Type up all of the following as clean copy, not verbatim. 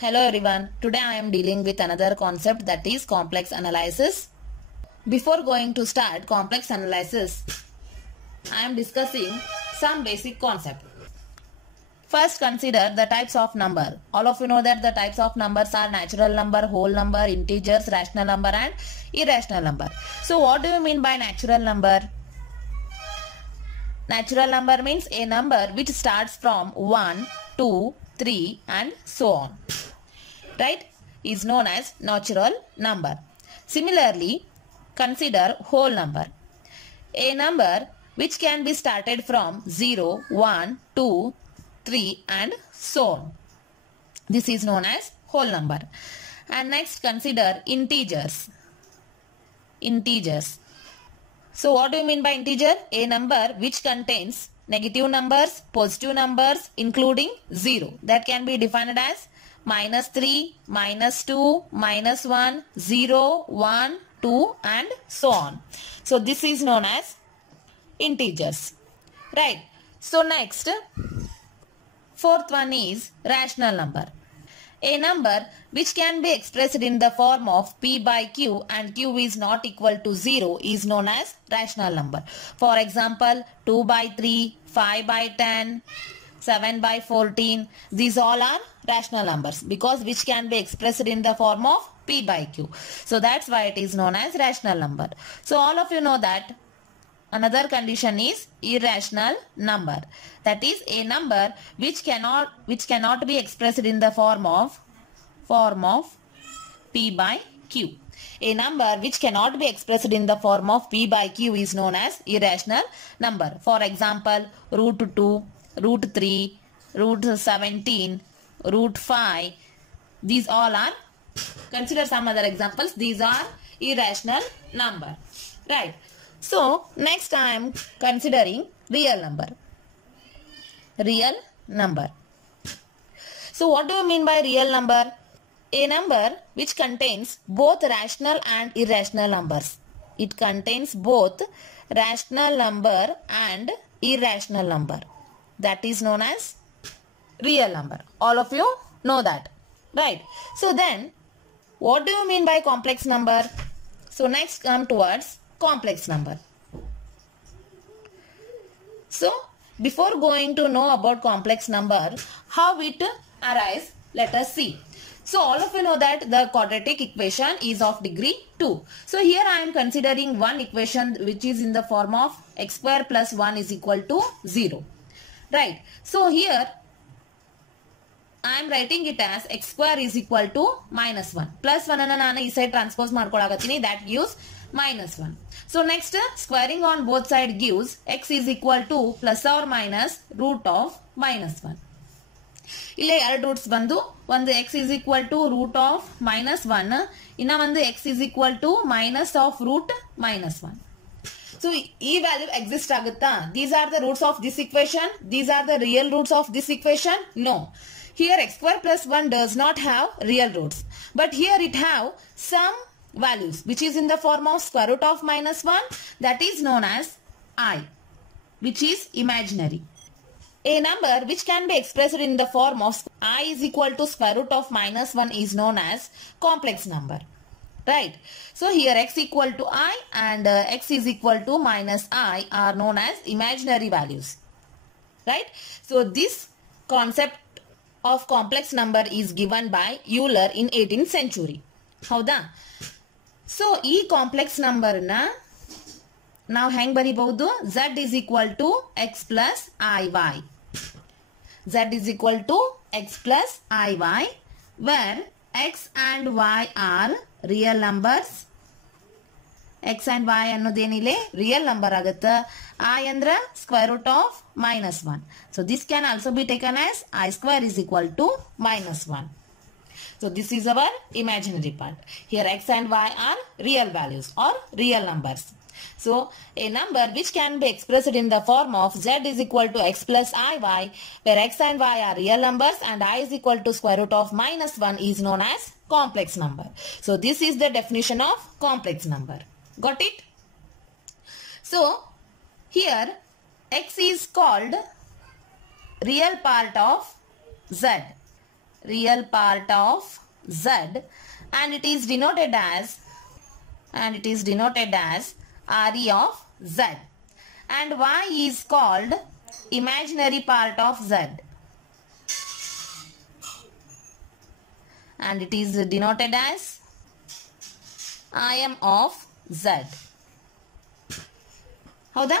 Hello everyone. Today I am dealing with another concept, that is complex analysis. Before going to start complex analysis, I am discussing some basic concept. First, consider the types of number. All of you know that the types of numbers are natural number, whole number, integers, rational number and irrational number. So what do you mean by natural number? Natural number means a number which starts from 1, 2, 3 and so on. Right, is known as natural number. Similarly, consider whole number. A number which can be started from 0, 1, 2, 3 and so on. This is known as whole number. And next, consider integers. Integers. So what do you mean by integer? A number which contains negative numbers, positive numbers including 0. That can be defined as -3, -2, -1, 0, 1, 2 and so on. So this is known as integers. Right. So next, fourth one is rational number. A number which can be expressed in the form of P by Q and Q is not equal to 0 is known as rational number. For example, 2 by 3, 5 by 10, 7 by 14. These all are rational numbers because which can be expressed in the form of P by Q. So that's why it is known as rational number. So all of you know that another condition is irrational number. That is a number which cannot be expressed in the form of P by Q. A number which cannot be expressed in the form of P by Q is known as irrational number. For example, √2, √3, √17, √5. These all are, consider some other examples. These are irrational number. Right. So next I am considering real number. Real number. So what do you mean by real number? A number which contains both rational and irrational numbers. It contains both rational number and irrational number. That is known as real number. All of you know that. Right. So then, what do you mean by complex number? So next come towards complex number. So before going to know about complex number, how it arises, let us see. So all of you know that the quadratic equation is of degree 2. So here I am considering one equation which is in the form of x square plus 1 is equal to 0. Right. So here I am writing it as x square is equal to -1. Plus 1 ಅನ್ನು ನಾನು ಈ side transpose ಮಾಡ್ಕೊಳ್ಳಾಕತ್ತೀನಿ. That gives -1. So next, squaring on both sides gives x is equal to plus or minus root of -1. ಇಲ್ಲಿ ಎರಡು roots ಬಂದು ಒಂದು x is equal to root of -1, ಇನ್ನ ಒಂದು x is equal to minus of root -1. So ಈ value exist ಆಗುತ್ತಾ? These are the roots of this equation. These are the real roots of this equation. No. Here x square plus 1 does not have real roots. But here it have some values which is in the form of square root of -1. That is known as I, which is imaginary. A number which can be expressed in the form of I is equal to square root of -1 is known as complex number. Right. So here x equal to I and x is equal to -I are known as imaginary values. Right. So this concept of complex number is given by Euler in 18th century. ಹೌದಾ? So ಈ complex number ನ ನಾವು ಹೆಂಗ್ ಬರಿಬಹುದು? z is equal to x plus iy. z is equal to x plus iy, where x and y are real numbers. x and y ಅನ್ನೋದೇನಿಲ್ಲ real number ಆಗುತ್ತೆ. I ಅಂದ್ರೆ square root of -1. So this can also be taken as I square is equal to -1. So this is our imaginary part. Here x and y are real values or real numbers. So a number which can be expressed in the form of z is equal to x plus iy, where x and y are real numbers and I is equal to square root of -1 is known as complex number. So this is the definition of complex number. Got it? So here x is called real part of z real part of z, and it is denoted as RE of z, and y is called imaginary part of z, and it is denoted as IM of z. Howda?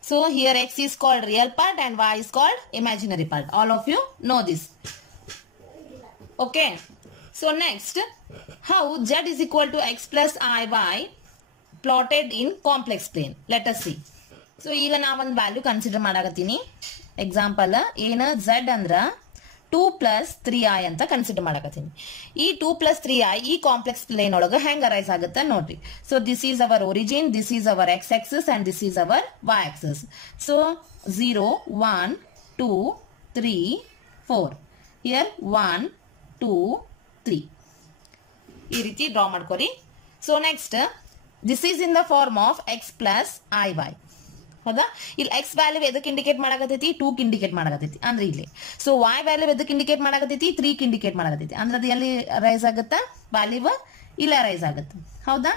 So here x is called real part and y is called imaginary part. All of you know this. Okay. So next, how z is equal to x plus iy plotted in complex plane. Let us see. So ಈಗ ನಾವು ಒಂದು value consider ಮಾಡಾಕತ್ತೀನಿ. Example ಏನು z ಅಂದ್ರೆ 2 plus 3i ಅಂತ consider ಮಾಡಾಕತ್ತೀನಿ. ಈ 2 plus 3i ಈ complex plane ಒಳಗೆ ಹೆಂಗ್ ಅರೈಸ್ ಆಗುತ್ತೆ ನೋಡ್ರಿ. So this is our origin, this is our x axis and this is our y axis. So 0 1 2 3 4. Here 1 2 3. ಈ ರೀತಿ ಡ್ರಾ ಮಾಡ್ಕೊರಿ. So next this is in the form of x plus iy. ಹೌದಾ? ಇಲ್ಲಿ x value ಎದಕ್ಕೆ indicate ಮಾಡಾಕತೈತಿ? 2 ಗೆ indicate ಮಾಡಾಕತೈತಿ ಅಂದ್ರೆ ಇಲ್ಲಿ. ಸೊ y ವ್ಯಾಲ್ಯೂ ಎದಕ್ಕೆ ಇಂಡಿಕೇಟ್ ಮಾಡಾಕತೈತಿ? 3 ಗೆ ಇಂಡಿಕೇಟ್ ಮಾಡಾಕತೈತಿ ಅಂದ್ರೆ ಅದು ಎಲ್ಲಿ ರೈಸ್ ಆಗುತ್ತಾ? ವ್ಯಾಲ್ಯೂ ಇಲ್ಲ ರೈಸ್ ಆಗುತ್ತೆ. ಹೌದಾ?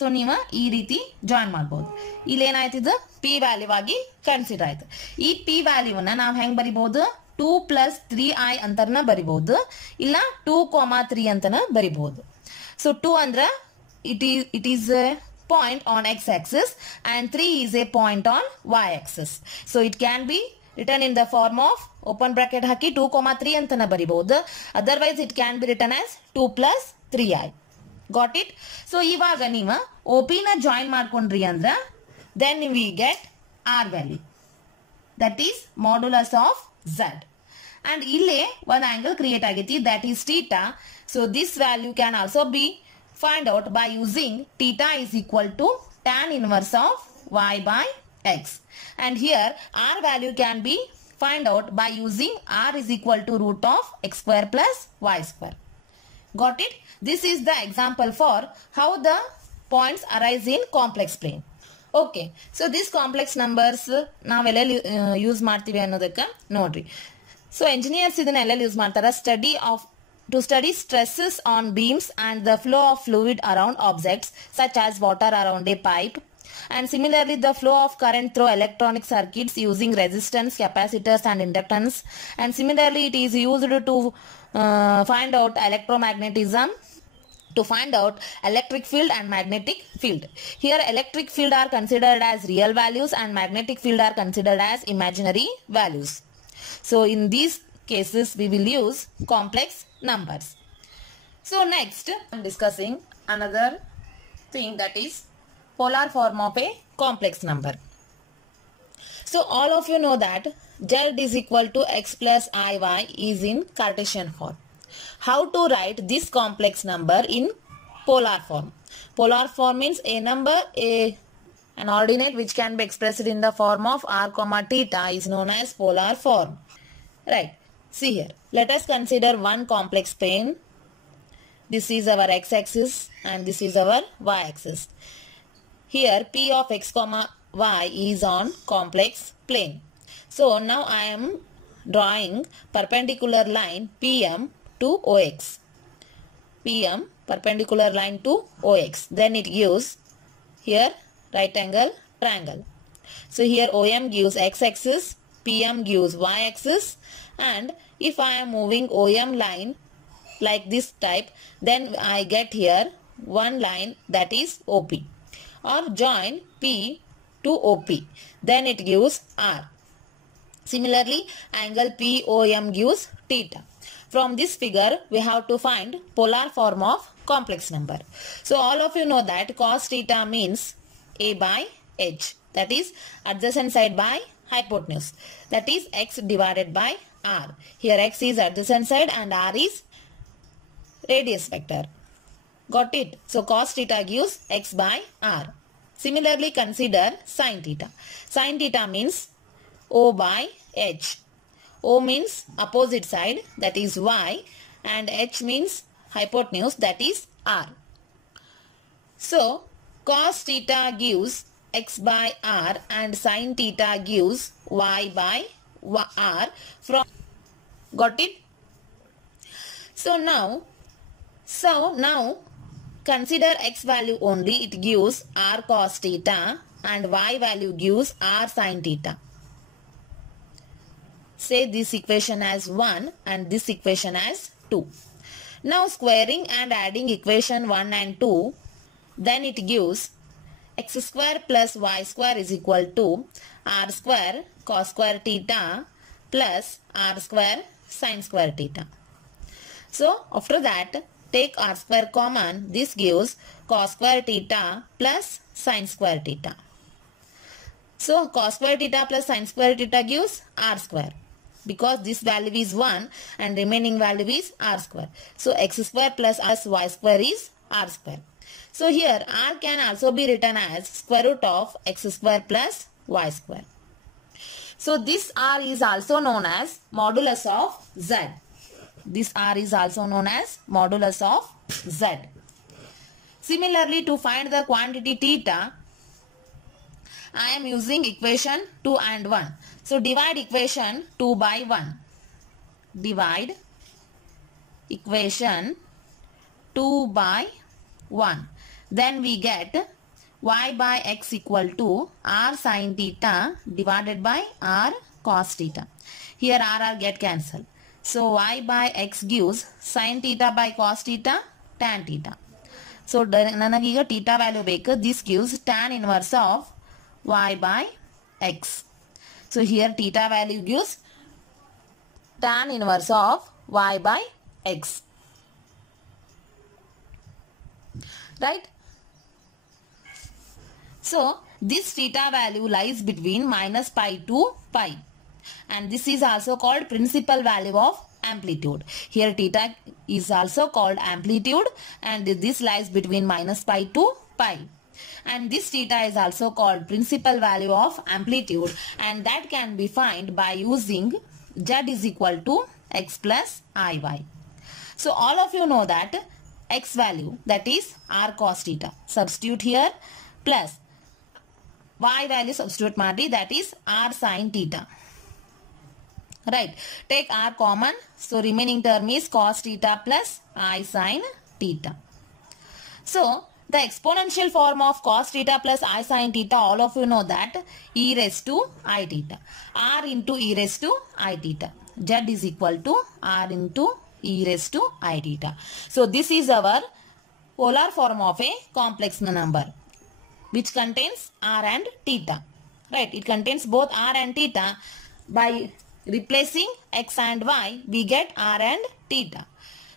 ಸೊ ನೀವು ಈ ರೀತಿ ಜಾಯಿನ್ ಮಾಡ್ಬೋದು. ಇಲ್ಲಿ ಏನಾಯ್ತು? ಇದು p ವ್ಯಾಲ್ಯೂ ಆಗಿ ಕನ್ಸಿಡರ್ ಆಯ್ತು. ಈ p ವ್ಯಾಲ್ಯೂವನ್ನ ನಾವು ಹೆಂಗ್ ಬರಿಬಹುದು? 2 plus 3i ಅಂತನ ಬರಿಬಹುದು, ಇಲ್ಲ 2, 3 ಅಂತನ ಬರಿಬಹುದು. ಸೊ 2 ಅಂದ್ರೆ it is a point on x-axis and 3 is a point on y-axis. So it can be written in the form of open bracket haki 2, 3 antana baribodu. Otherwise it can be written as 2 plus 3i. Got it? So ivaga neeva OP na join ಮಾಡ್ಕೊಂಡ್ರಿ ಅಂದ್ರೆ then we get r value, that is modulus of z. And ಇಲ್ಲಿ one angle create agiti, that is theta. So this value can also be find out by using theta is equal to tan inverse of y by x. And here r value can be find out by using r is equal to root of x square plus y square. Got it? This is the example for how the points arise in complex plane. Okay. So this complex numbers ನಾವೆಲ್ಲ use ಮಾಡ್ತೀವಿ ಅನ್ನೋದಕ್ಕೆ ನೋಡ್ರಿ. So engineers ಇದನ್ನ ಎಲ್ಲ use ಮಾಡ್ತಾರೆ to study stresses on beams and the flow of fluid around objects such as water around a pipe, and similarly the flow of current through electronic circuits using resistance, capacitors and inductance, and similarly it is used to find out electromagnetism, to find out electric field and magnetic field. Here electric field are considered as real values and magnetic field are considered as imaginary values. So in these cases we will use complex numbers. So next I am discussing another thing, that is polar form of a complex number. So all of you know that z is equal to x plus iy is in Cartesian form. How to write this complex number in polar form? Polar form means a number, an ordinate which can be expressed in the form of r comma theta is known as polar form. Right. See here. Let us consider one complex plane. This is our x-axis and this is our y-axis. Here p of x comma y is on complex plane. So now I am drawing perpendicular line PM to OX. PM perpendicular line to OX. Then it gives here right angle triangle. So here OM gives x-axis, PM gives y-axis, and if I am moving OM line like this type, then I get here one line, that is OP, or join P to OP, then it gives R. Similarly, angle POM gives theta. From this figure we have to find polar form of complex number. So all of you know that cos theta means A by H, that is adjacent side by hypotenuse, that is x divided by r. Here x is adjacent side and r is radius vector. Got it? So cos theta gives x by r. Similarly consider sin theta. Sin theta means O by H. O means opposite side, that is y, and H means hypotenuse, that is r. So cos theta gives x by r and sin theta gives y by r from. Got it? So now consider x value only. It gives r cos theta and y value gives r sin theta. Say this equation as 1 and this equation as 2. Now squaring and adding equation 1 and 2, then it gives x square plus y square is equal to r square cos square theta plus r square sin square theta. So after that, take r square common. This gives cos square theta plus sin square theta. So cos square theta plus sin square theta gives r square, because this value is 1 and remaining value is r square. So x square plus y square is r square. So here r can also be written as square root of x square plus y square. So this r is also known as modulus of z. This r is also known as modulus of z. Similarly, to find the quantity theta, I am using equation 2 and 1. So divide equation 2 by 1. Divide equation 2 by 1. Then we get y by x equal to r sin theta divided by r cos theta. Here r get cancelled. So y by x gives sin theta by cos theta tan theta. So nanagಈಗ theta value ಬೇಕು. This gives tan inverse of y by x. So here theta value gives tan inverse of y by x. Right? So this theta value lies between minus pi to pi. And this is also called principal value of amplitude. Here theta is also called amplitude and this lies between minus pi to pi. And this theta is also called principal value of amplitude, and that can be found by using z is equal to x plus iy. So all of you know that x value, that is r cos theta, substitute here, plus y value substitute ಮಾಡಿ, that is r sin theta. Right, take r common, so remaining term is cos theta plus I sin theta. So the exponential form of cos theta plus I sin theta, all of you know that e raised to I theta. R into e raised to I theta. Z is equal to R into e raised to I theta. So this is our polar form of a complex number which contains R and theta. Right, it contains both R and theta. By replacing x and y, we get r and theta.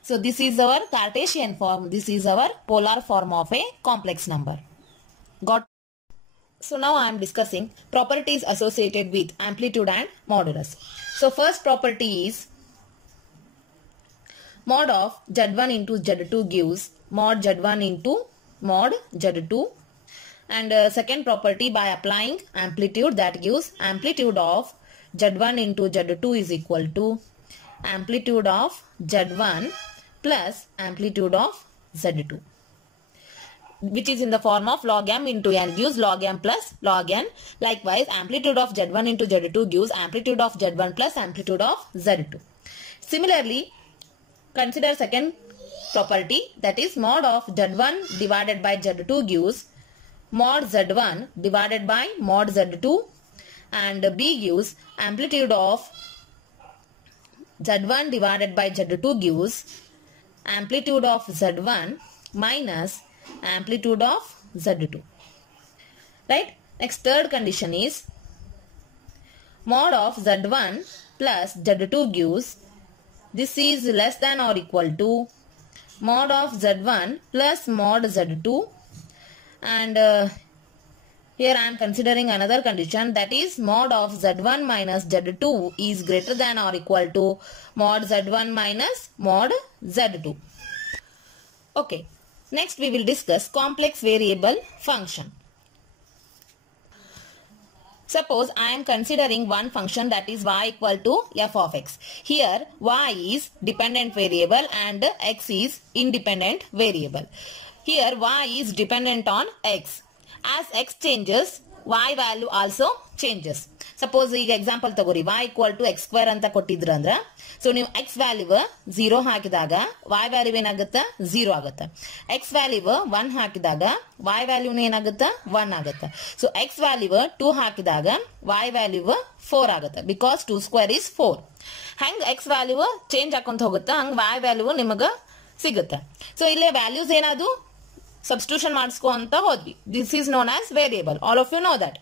So this is our Cartesian form. This is our polar form of a complex number. Got? So now I am discussing properties associated with amplitude and modulus. So first property is mod of z1 into z2 gives mod z1 into mod z2. And second property, by applying amplitude, that gives amplitude of z1 into z2 is equal to amplitude of z1 plus amplitude of z2, which is in the form of log m into n, gives log m plus log n. Likewise, amplitude of z1 into z2 gives amplitude of z1 plus amplitude of z2. Similarly, consider second property, that is mod of z1 divided by z2 gives mod z1 divided by mod z2, and b gives amplitude of z1 divided by z2 gives amplitude of z1 minus amplitude of z2. Right? Next, third condition is mod of z1 plus z2 gives, this is less than or equal to mod of z1 plus mod z2, and here I am considering another condition, that is mod of z1 minus z2 is greater than or equal to mod z1 minus mod z2. Okay, next we will discuss complex variable function. Suppose I am considering one function, that is y equal to f of x. Here y is dependent variable and x is independent variable. Here y is dependent on x. As x changes, y value also changes. Suppose ಈಗ example ತಗೋರಿ y equal to x square ಅಂತ ಕೊಟ್ಟಿದ್ರ ಅಂದ್ರ so ನೀವು x value 0 ಹಾಕಿದಾಗ y value ಏನಾಗುತ್ತೆ 0 ಆಗುತ್ತೆ. x value 1 ಹಾಕಿದಾಗ y ವ್ಯಾಲ್ಯೂ ಏನಾಗುತ್ತೆ 1 ಆಗುತ್ತೆ. ಸೊ x ವ್ಯಾಲ್ಯೂ 2 ಹಾಕಿದಾಗ y ವ್ಯಾಲ್ಯೂ 4 ಆಗುತ್ತೆ ಬಿಕಾಸ್ 2 ಸ್ಕ್ವೇರ್ is 4. ಹಂಗ x ವ್ಯಾಲ್ಯೂ ಚೇಂಜ್ ಹಾಕೊಂತ ಹೋಗುತ್ತೆ ಹಂಗ y ವ್ಯಾಲ್ಯೂ ನಿಮಗೆ ಸಿಗುತ್ತೆ. ಸೊ ಇಲ್ಲೇ ವ್ಯಾಲ್ಯೂಸ್ ಏನಾದ್ರು substitution ಮಾಡಿಸ್ಕೊ ಅಂತ ಹೋದ್ವಿ. This is known as variable. All of you know that.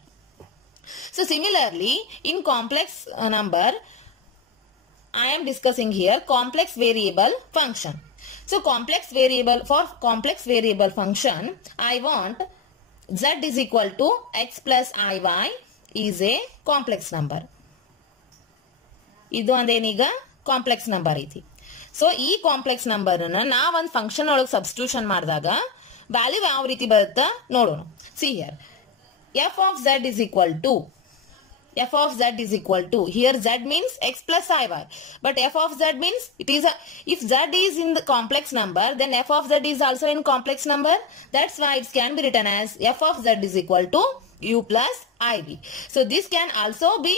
So similarly in complex number I am discussing here complex variable function. So complex variable function I want z is equal to x plus iy is a complex number. ಇದು ಅಂದೇನೀಗ complex number ಐತಿ. So ಈ complex number ನಾ ಒಂದು function ಒಳಗೆ substitution ಮಾಡಿದಾಗ value ಯಾವ ರೀತಿ ಬರುತ್ತೆ ನೋಡೋಣ. See here f of z is equal to here z means x plus iy, but f of z means it is if z is in the complex number then f of z is also in complex number. That's why it can be written as f of z is equal to u plus iv. So this can also be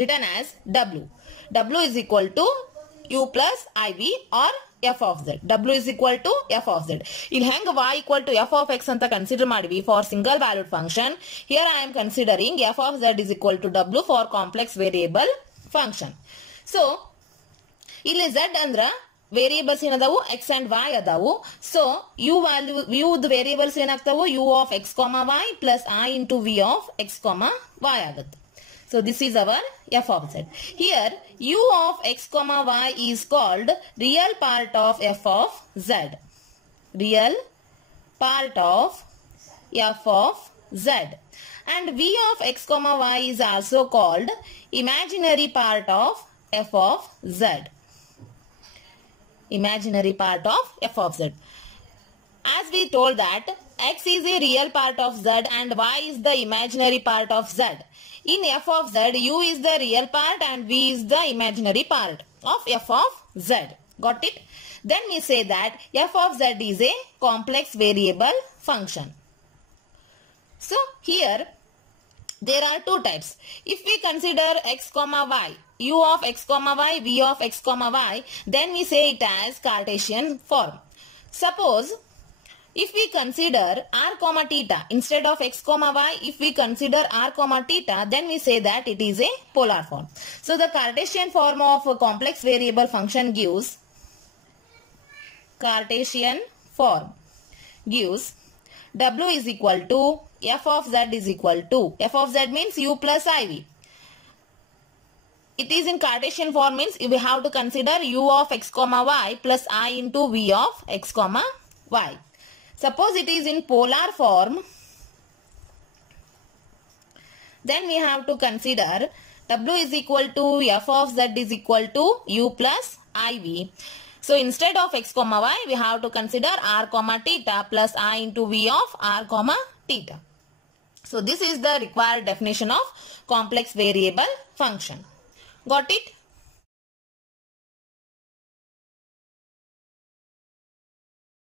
written as w is equal to u plus iv or f of z. w is equal to f of z. In hang y equal to f of x anta consider ಮಾಡಿವಿ for single valued function. Here I am considering f of z is equal to w for complex variable function. So ಇಲ್ಲಿ z ಅಂದ್ರ variables ಏನದಾವು x and y ಅದಾವು. So u the variables ಏನಾಗ್ತಾವು u of x, y plus I into v of x, y ಆಗುತ್ತೆ. So this is our f of z. Here u of x, y is called real part of f of z. Real part of f of z. And v of x, y is also called imaginary part of f of z. Imaginary part of f of z. As we told that x is a real part of z and y is the imaginary part of z. In f of z, u is the real part and v is the imaginary part of f of z. Got it? Then we say that f of z is a complex variable function. So here there are two types. If we consider x, y, u of x, y, v of x, y, then we say it as Cartesian form. Suppose if we consider r, theta instead of x, y, if we consider r, theta, then we say that it is a polar form. So the Cartesian form of a complex variable function gives w is equal to f of z is equal to f of z means u plus iv. It is in Cartesian form means we have to consider u of x, y plus I into v of x, y. Suppose it is in polar form, then we have to consider w is equal to f of z is equal to u plus iv. So instead of x, y, we have to consider r, theta plus I into v of r, theta. So this is the required definition of complex variable function. Got it?